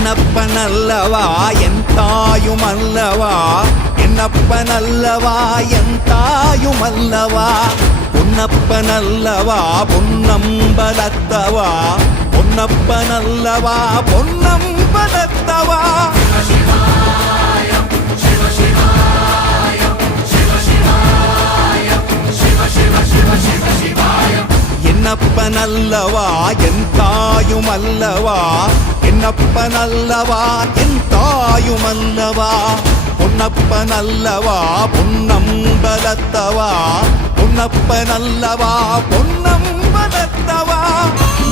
என்னப்பனல்லவா என் தாயுமல்லவா, என்னப்பனல்லவா என் தாயுமல்லவா, பொன்னப்பனல்லவா பொன்னம்பலத்தவா, பொன்னப்பனல்லவா பொன்னம்பலத்தவா. என்னப்பனல்லவா என் தாயுமல்லவா, என்னப்பனல்லவா என் தாயுமல்லவா, பொன்னப்பனல்லவா பொன்னம்பலத்தவா, பொன்னப்பனல்லவா பொன்னம்பலத்தவா.